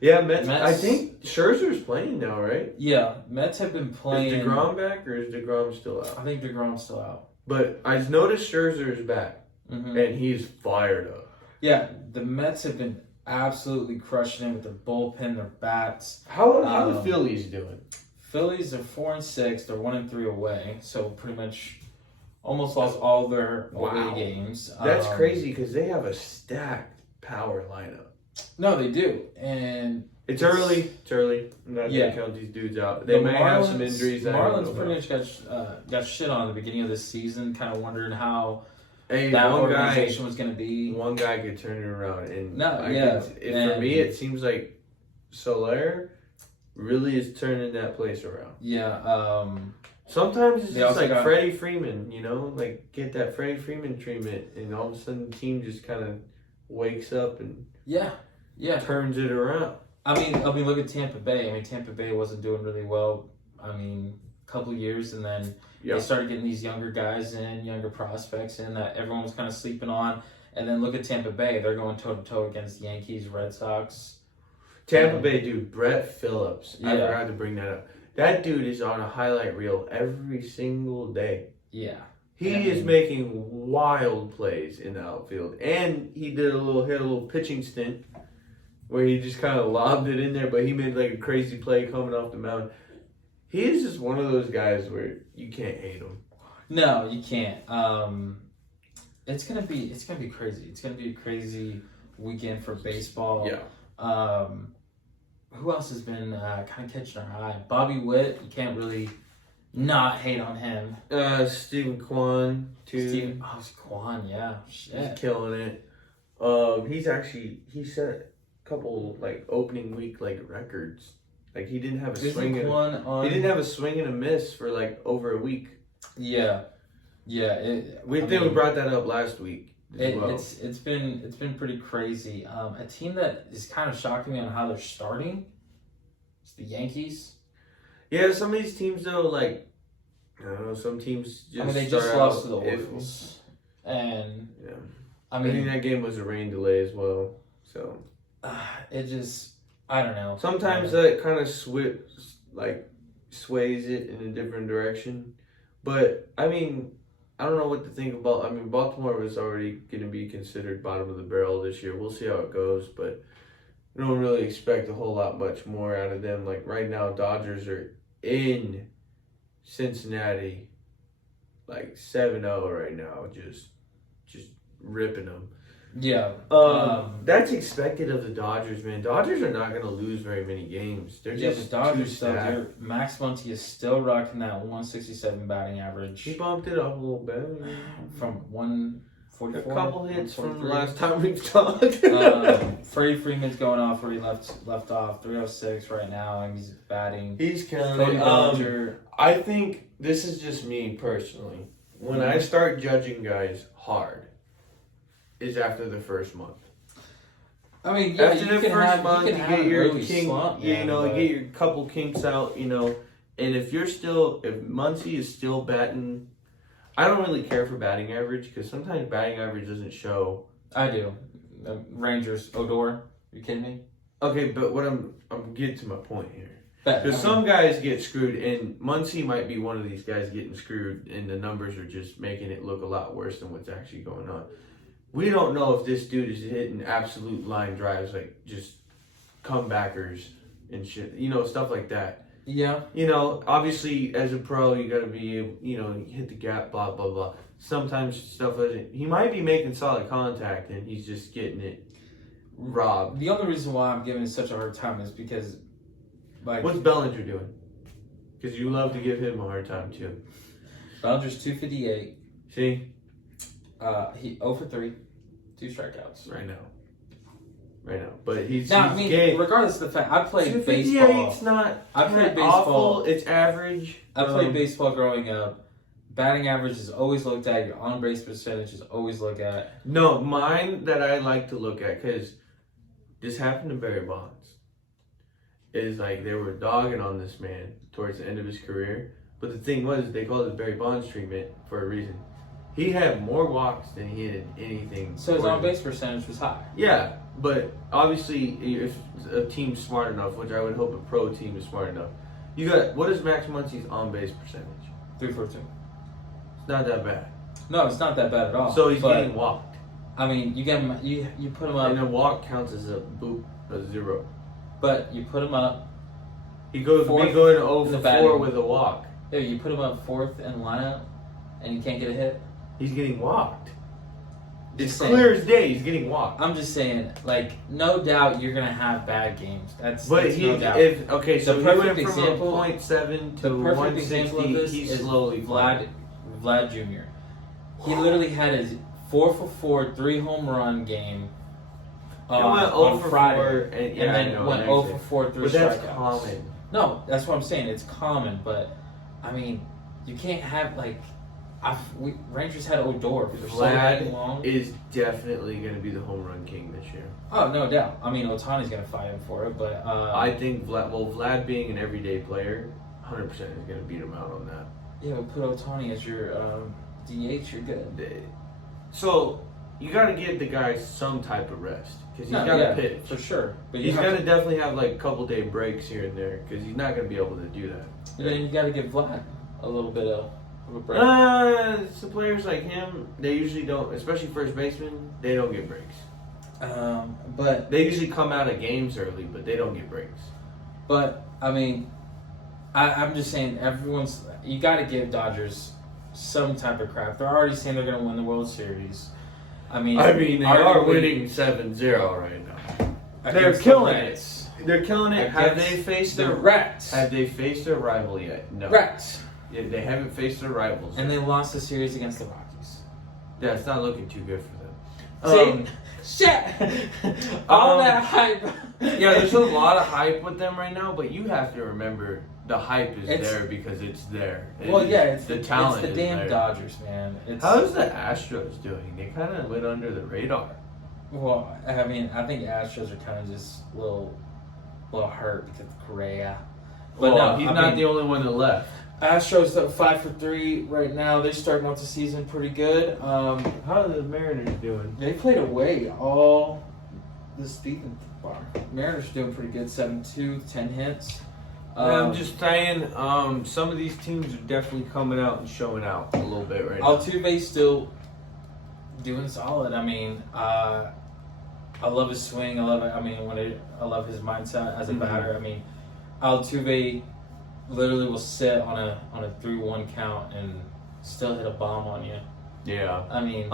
Yeah, Mets. I think Scherzer's playing now, right? Yeah, Mets have been playing. Is DeGrom back or is DeGrom still out? I think DeGrom's still out. But I noticed Scherzer is back, and he's fired up. Yeah, the Mets have been absolutely crushing it with their bullpen, their bats. How are the Phillies doing? Phillies are 4-6. They're 1-3 away, so pretty much almost lost all their away games. That's crazy because they have a stacked power lineup. No, they do, and it's early. It's early. I'm not gonna count these dudes out. They may have some injuries. The Marlins pretty much got shit on at the beginning of the season, kind of wondering how that organization was going to be. One guy could turn it around, and for me, it seems like Soler really is turning that place around. Yeah. Sometimes it's just like Freddie Freeman, like get that Freddie Freeman treatment, and all of a sudden the team just kind of wakes up and turns it around. I mean, look at Tampa Bay. I mean, Tampa Bay wasn't doing really well. I mean, a couple of years, and then they started getting these younger guys in, younger prospects in that everyone was kind of sleeping on. And then look at Tampa Bay. They're going toe-to-toe against the Yankees, Red Sox. Tampa Bay, dude, Brett Phillips. I forgot to bring that up. That dude is on a highlight reel every single day. Yeah. He is making wild plays in the outfield. And he hit a little pitching stint where he just kind of lobbed it in there, but he made like a crazy play coming off the mound. He is just one of those guys where you can't hate him. No, you can't. It's gonna be crazy. It's gonna be a crazy weekend for baseball. Yeah. Who else has been kind of catching our eye? Bobby Witt. You can't really not hate on him. Stephen Kwan too. Kwan. Yeah. Shit. He's killing it. He set a couple like opening week records. Like he didn't have a swing. He didn't have a swing and a miss for like over a week. Yeah. Yeah. We brought that up last week. It's been pretty crazy. A team that is kind of shocking me on how they're starting is the Yankees. Yeah, some of these teams though, like I don't know, some teams just they just lost to the Orioles, and I think that game was a rain delay as well. So I don't know. Sometimes that kind of sways it in a different direction, but I mean. I don't know what to think about. I mean, Baltimore was already going to be considered bottom of the barrel this year. We'll see how it goes, but I don't really expect a whole lot much more out of them. Like right now, Dodgers are in Cincinnati, like 7-0 right now, just ripping them. Yeah. That's expected of the Dodgers, man. Dodgers are not going to lose very many games. They're just the Dodgers still. Max Muncy is still rocking that 167 batting average. He bumped it up a little bit from 144. A couple hits from the last time we've talked. Freddie Freeman's going off where he left off. 306 right now, and he's batting. He's killing it. I think this is just me personally. When I start judging guys hard. Is after the first month. I mean, after the first month, you get your get your couple kinks out, and if Muncy is still batting, I don't really care for batting average because sometimes batting average doesn't show. I do. Rangers, Odor, are you kidding me? Okay, but what I'm getting to my point here. Because some guys get screwed, and Muncy might be one of these guys getting screwed, and the numbers are just making it look a lot worse than what's actually going on. We don't know if this dude is hitting absolute line drives, like just comebackers and shit, stuff like that. Yeah. Obviously as a pro, you got to be able, hit the gap, blah, blah, blah. Sometimes stuff doesn't, he might be making solid contact and he's just getting it robbed. The only reason why I'm giving such a hard time is because, what's Bellinger doing? Because you love to give him a hard time too. Bellinger's 258. See? He 0 for 3, 2 strikeouts. Right now. But he's regardless of the fact, I played baseball. It's not I played baseball. Awful. It's average. I played baseball growing up. batting average is always looked at. Your on base percentage is always looked at. No, mine that I like to look at, because this happened to Barry Bonds, is like they were dogging on this man towards the end of his career. But the thing was, they called it Barry Bonds treatment for a reason. He had more walks than he had anything. So his on base percentage was high. Yeah, but obviously, if a team's smart enough, which I would hope a pro team is smart enough, you got, what is Max Muncy's on base percentage? 342. It's not that bad. No, it's not that bad at all. So he's getting walked. I mean, you get him, you put him up, And a walk counts as a 0. but you put him up. He goes Fourth be going 0 in the for batting. 4 with a walk. Yeah, you put him up 4th in lineup, and you can't get a hit. He's getting walked. It's Just saying. clear as day. He's getting walked. I'm just saying, like, no doubt you're gonna have bad games. That's no doubt. So he perfect went from example- a .7 to the perfect example of 160. this He's is slowly Vlad Jr. He literally had his 4 for 4, 3 home run game. He went 0 on for Friday, 4, and then went 0 for 4, 3 But strikeouts. that's common. No, that's what I'm saying. It's common, but I mean, you can't have like. Rangers had Odor for so Vlad long. is definitely going to be the home run king this year. Oh, no doubt. I mean, Otani's gonna fight him for it, but I think Vlad being an everyday player, 100% is going to beat him out on that. yeah, but put Otani as your DH, you're good. So you got to give the guy some type of rest because he's got to pitch for sure. But He's got to definitely have like a couple day breaks here and there because he's not going to be able to do that. But then you got to give Vlad a little bit of a break. Some players like him, they usually don't, especially first basemen, they don't get breaks. But They usually come out of games early, but they don't get breaks. But I mean, I'm just saying, you got to give Dodgers some type of crap. They're already saying they're going to win the World Series. I mean, they are winning 7-0 right now. They're against killing the it. Reds. They're killing it. Have Against they faced the their Reds? Have they faced their rival yet? No. Reds. Yeah, they haven't faced their rivals. And they lost the series against the Rockies. Yeah, it's not looking too good for them. Shit! All that hype. Yeah, there's a lot of hype with them right now, but you have to remember the hype is It's- there because it's there. It's the talent. It's the is damn there. Dodgers, man. How's the Astros doing? They kind of went under the radar. Well, I mean, I think Astros are kind of just a little hurt because of Correa. But Well, no, he's I not mean, the only one that left. Astros up 5 for 3 right now. They're starting off the season pretty good. How are the Mariners doing? They played away all this season so far. Mariners are doing pretty good. 7-2, 10 hits. I'm just saying, some of these teams are definitely coming out and showing out a little bit right now. Altuve's still doing solid. I mean, I love his swing. I love his mindset as a batter. I mean, Altuve literally will sit on a 3-1 count and still hit a bomb on you. Yeah. I mean,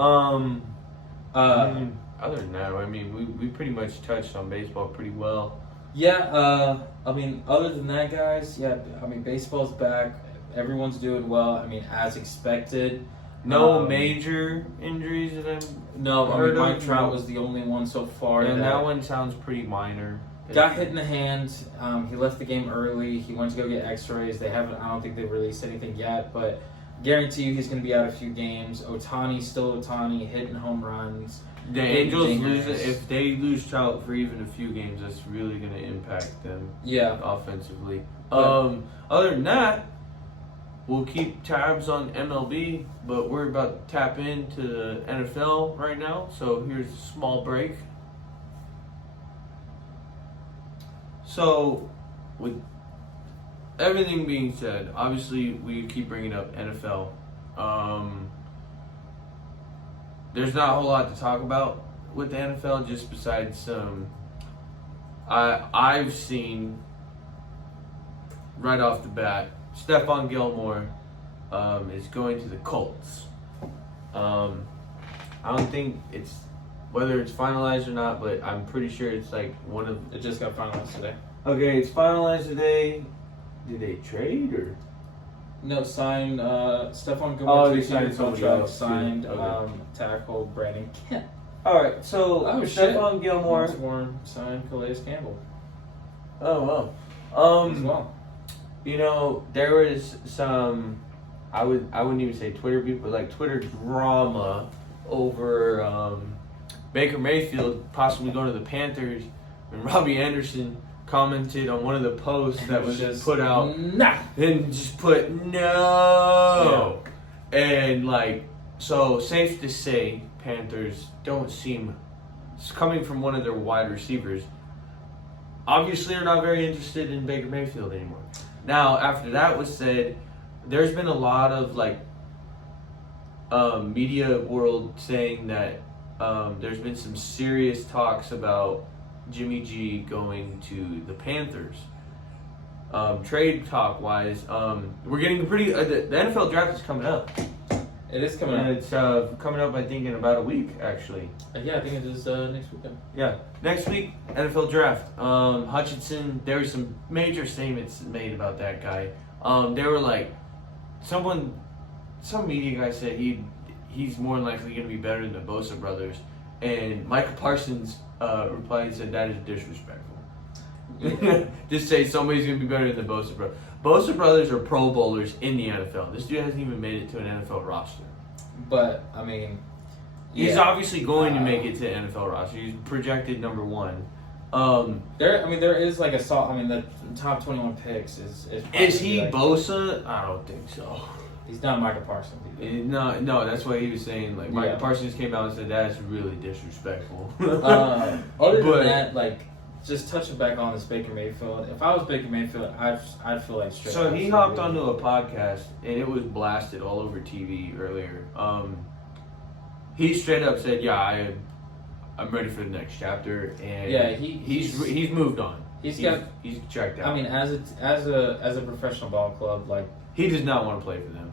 other than that, I mean, we pretty much touched on baseball pretty well. yeah. I mean, other than that, guys, yeah. I mean, baseball's back. Everyone's doing well. I mean, as expected. No major injuries that I'm No, I heard mean, Mike of. Trout was the only one so far. and that one sounds pretty minor. Got hit in the hand. He left the game early. He went to go get X-rays. I don't think they've released anything yet, but guarantee you he's going to be out a few games. Otani, still Otani, hitting home runs. The Angels dingers. if they lose Trout for even a few games, that's really going to impact them Yeah. offensively. But- Other than that, we'll keep tabs on MLB, but we're about to tap into the NFL right now. So here's a small break. So, with everything being said, obviously we keep bringing up NFL. There's not a whole lot to talk about with the NFL, just besides some. I've seen right off the bat, Stephon Gilmore is going to the Colts. I don't think it's whether it's finalized or not, but I'm pretty sure it's like one of. It just got finalized today. Okay, it's finalized today. Did they trade or? No, signed Stephon Gilmore. Oh, they 3-year signed somebody contract, else, too. Signed Okay. tackle Brandon Kent. All right, so Stephon Gilmore. Warren signed Calais Campbell Oh wow. as well. You know, there was some I wouldn't even say Twitter beef, but like Twitter drama over Baker Mayfield possibly going to the Panthers, and Robbie Anderson commented on one of the posts that was just put out and just put no. Yeah. And like, so safe to say Panthers don't seem, coming from one of their wide receivers, obviously are not very interested in Baker Mayfield anymore. Now, after that was said, there's been a lot of like media world saying that there's been some serious talks about Jimmy G going to the Panthers. Trade talk wise, we're getting the NFL draft is coming up. It is coming up. And it's coming up, I think, in about a week, actually. Yeah, I think it is next weekend. Yeah, next week, NFL draft. Hutchinson, there were some major statements made about that guy. They were like, some media guy said he's more than likely going to be better than the Bosa brothers. And Michael Parsons replied and said that is disrespectful. Just say somebody's going to be better than the Bosa brothers. Bosa brothers are Pro Bowlers in the NFL. This dude hasn't even made it to an NFL roster. But, I mean... He's obviously going to make it to the NFL roster. He's projected number 1. There is like a solid... I mean, the top 21 picks is he like, Bosa? I don't think so. He's not Michael Parsons. No, that's what he was saying. Like, Michael Parsons came out and said, that's really disrespectful. Other than that, like... Just touching back on this Baker Mayfield. If I was Baker Mayfield, I'd feel like straight. So he hopped onto a podcast and it was blasted all over TV earlier. He straight up said, "Yeah, I'm ready for the next chapter." And yeah, he's moved on. He's checked out. I mean, as a professional ball club, like he does not want to play for them.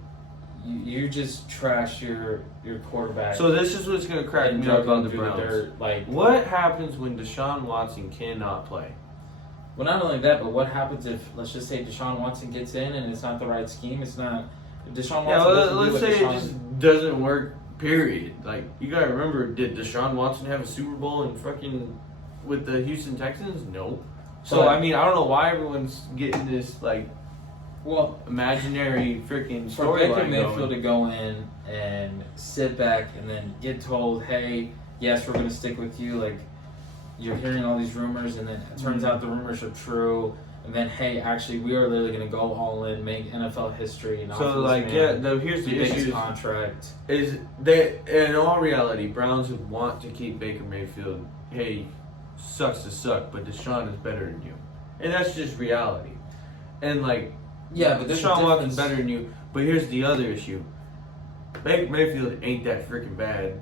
You just trash your quarterback. So this is what's going to crack me up on the Browns. Like, what happens when Deshaun Watson cannot play? Well, not only that, but what happens if, let's just say, Deshaun Watson gets in and it's not the right scheme? It's not. Deshaun Watson. Let's say it just doesn't work. Period. Like, you got to remember, did Deshaun Watson have a Super Bowl in fucking with the Houston Texans? No. So I mean, I don't know why everyone's getting this like. Well, imaginary freaking storyline. For Baker Mayfield to go in and sit back and then get told, "Hey, yes, we're going to stick with you." Like, you're hearing all these rumors, and then it turns out the rumors are true. And then, hey, actually, we are literally going to go all in, make NFL history. And so, like, here's the issue. Contract is that in all reality, Browns would want to keep Baker Mayfield. Hey, sucks to suck, but Deshaun is better than you, and that's just reality. And like. Yeah, but Deshaun Watson's better than you. But here's the other issue. Baker Mayfield ain't that freaking bad.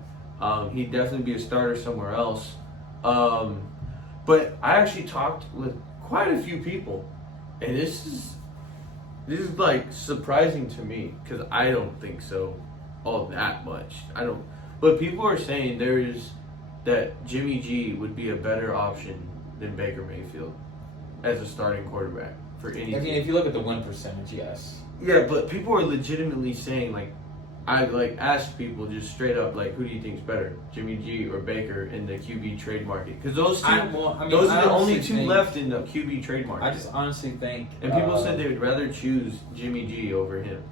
He'd definitely be a starter somewhere else. But I actually talked with quite a few people, and this is like surprising to me because I don't think so all that much. I don't. But people are saying that Jimmy G would be a better option than Baker Mayfield as a starting quarterback. For anything. I mean, if you look at the win percentage, yes. Yeah, but people are legitimately saying, like, I like asked people just straight up, like, who do you think's better, Jimmy G or Baker in the QB trade market? Because those two, those are the only two left in the QB trade market. I just honestly think, and people said they would rather choose Jimmy G over him.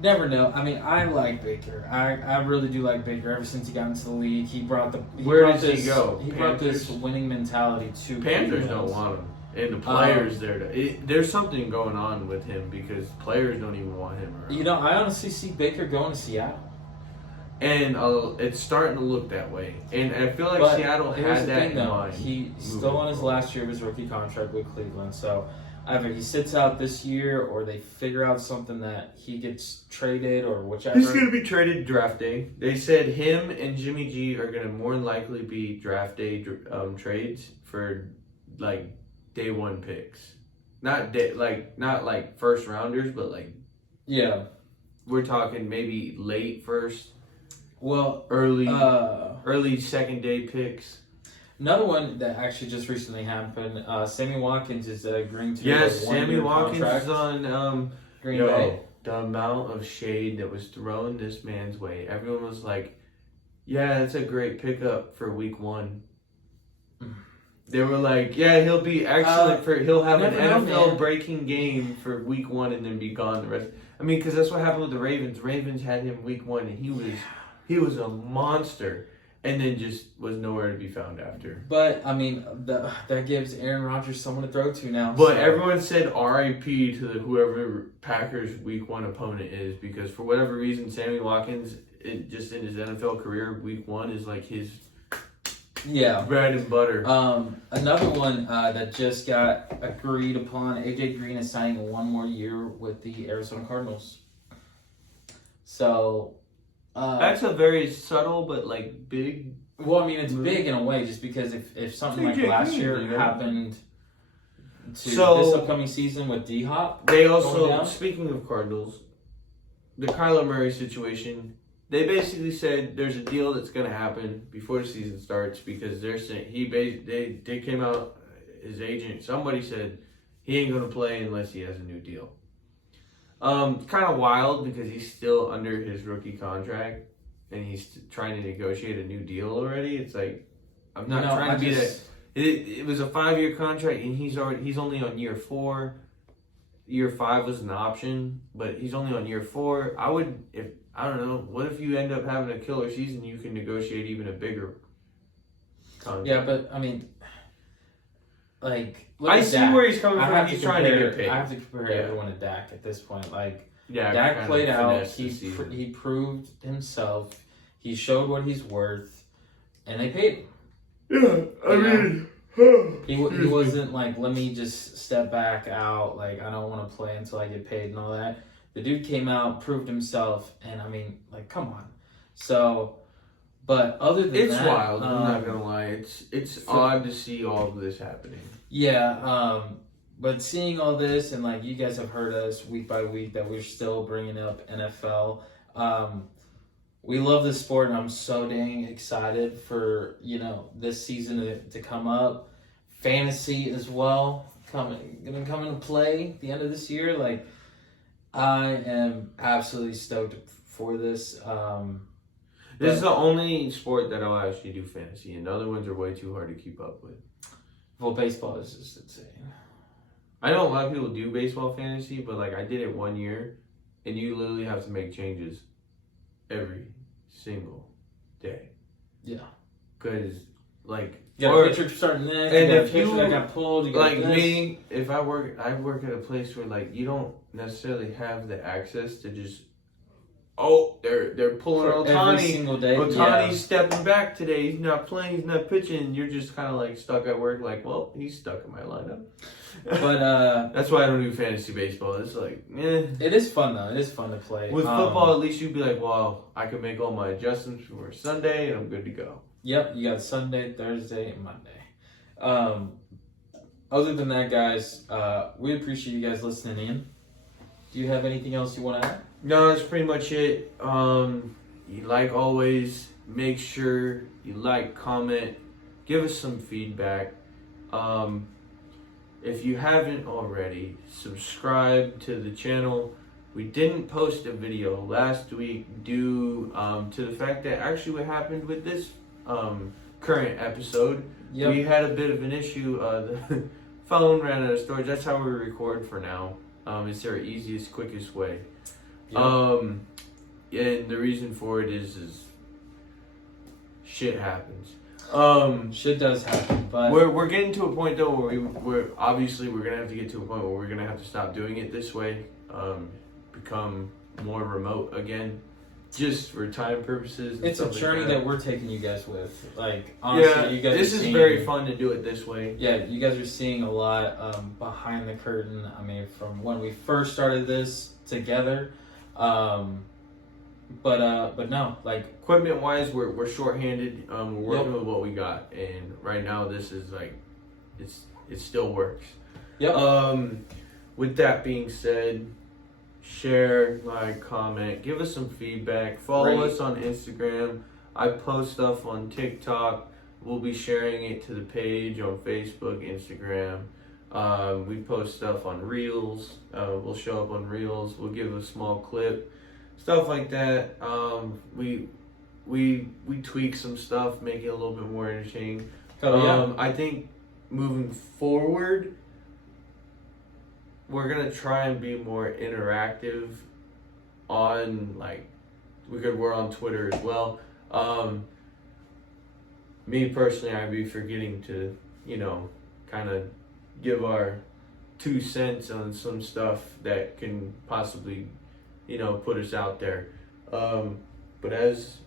Never know. I mean, I like Baker. I really do like Baker. Ever since he got into the league, he brought he brought this winning mentality to Panthers. Don't want him. And the players there's something going on with him because players don't even want him around. You know, I honestly see Baker going to Seattle. And it's starting to look that way. And I feel like Seattle had that in mind. He's still on his last year of his rookie contract with Cleveland. So either he sits out this year or they figure out something that he gets traded or whichever. He's going to be traded draft day. They said him and Jimmy G are going to more than likely be draft day trades for like day one picks, not like first rounders, but like we're talking maybe late first, early second day picks. Another one that actually just recently happened. Sammy Watkins is agreeing to yes, a Sammy Watkins contract. Is on Green Bay. The amount of shade that was thrown this man's way. Everyone was like, "Yeah, it's a great pickup for week 1." They were like, yeah, he'll be excellent he'll have an never know, NFL man. breaking game for week 1 and then be gone the rest. I mean, because that's what happened with the Ravens. Ravens had him week 1 and he was a monster, and then just was nowhere to be found after. But I mean, that gives Aaron Rodgers someone to throw to now. But everyone said R.I.P. to whoever Packers week 1 opponent is, because for whatever reason, Sammy Watkins, just in his NFL career, week 1 is like his bread and butter. Another one that just got agreed upon, AJ Green is signing 1 more year with the Arizona Cardinals. So that's a very subtle but like big. Well, I mean, it's big in a way, just because if something like last year happened to this upcoming season with D-Hop. They also, speaking of Cardinals, the Kyler Murray situation, they basically said there's a deal that's going to happen before the season starts, because they're saying they came out, his agent, somebody said he ain't going to play unless he has a new deal. Kind of wild, because he's still under his rookie contract and he's trying to negotiate a new deal already. It's like, I'm not trying to be that. It was a 5-year contract and he's only on year 4. Year 5 was an option, but he's only on year 4. I don't know. What if you end up having a killer season? You can negotiate even a bigger contract. Yeah, but I mean, like, I see Dak. where he's coming from. He's trying to get paid. I have to compare everyone to Dak at this point. Like, yeah, Dak played out. He proved himself. He showed what he's worth, and they paid him. Yeah, I mean, he wasn't like, let me just step back out. Like, I don't want to play until I get paid and all that. The dude came out, proved himself, and I mean, like, come on. So, but other than it's that, wild. I'm not gonna lie. It's odd to see all of this happening. Yeah. But seeing all this, and like, you guys have heard us week by week that we're still bringing up NFL. We love this sport, and I'm so dang excited for, this season to come up. Fantasy as well, gonna come into play at the end of this year. Like, I am absolutely stoked for this. This is the only sport that I'll actually do fantasy, and the other ones are way too hard to keep up with. Well, baseball is just insane. I know a lot of people do baseball fantasy, but like, I did it 1 year, and you literally have to make changes every single day. Yeah. Because, like... You got a pitcher starting next, and you got a pitcher that got pulled, you got like this. Me, if I work at a place where, like, you don't necessarily have the access to just... Oh, they're pulling Ohtani. Every single day. Ohtani's stepping back today. He's not playing. He's not pitching. You're just kind of like stuck at work. Like, well, he's stuck in my lineup. But that's why I don't do fantasy baseball. It's like, It is fun though. It is fun to play. With football, at least you'd be like, well, I can make all my adjustments for Sunday, and I'm good to go. Yep, you got Sunday, Thursday, and Monday. Other than that, guys, we appreciate you guys listening in. Do you have anything else you want to add? No, that's pretty much it. Like always, make sure you like, comment, give us some feedback. If you haven't already, subscribe to the channel. We didn't post a video last week due to the fact that actually what happened with this current episode, we had a bit of an issue. The phone ran out of storage. That's how we record for now. It's our easiest, quickest way. Yep. And the reason for it is shit happens. Shit does happen, but we're getting to a point though where we're gonna have to get to a point where we're gonna have to stop doing it this way. Become more remote again, just for time purposes. It's a journey that we're taking you guys with. Like, honestly, you guys. This is very fun to do it this way. Yeah, you guys are seeing a lot behind the curtain. I mean, from when we first started this together. But no, like, equipment wise, we're shorthanded. We're working with what we got, and right now this is like, it still works. Yep. With that being said, share, like, comment, give us some feedback. Follow us on Instagram. I post stuff on TikTok. We'll be sharing it to the page on Facebook, Instagram. We post stuff on Reels. We'll show up on Reels. We'll give a small clip, stuff like that. We tweak some stuff, make it a little bit more entertaining. I think moving forward, we're gonna try and be more interactive on we're on Twitter as well. Me personally, I'd be forgetting to, kind of give our 2 cents on some stuff that can possibly, put us out there. But as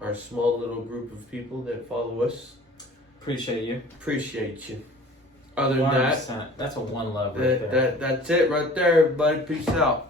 our small little group of people that follow us, Appreciate you. appreciate you. Other than that, 100%. That's a one love right there. that's it right there, everybody. Peace out.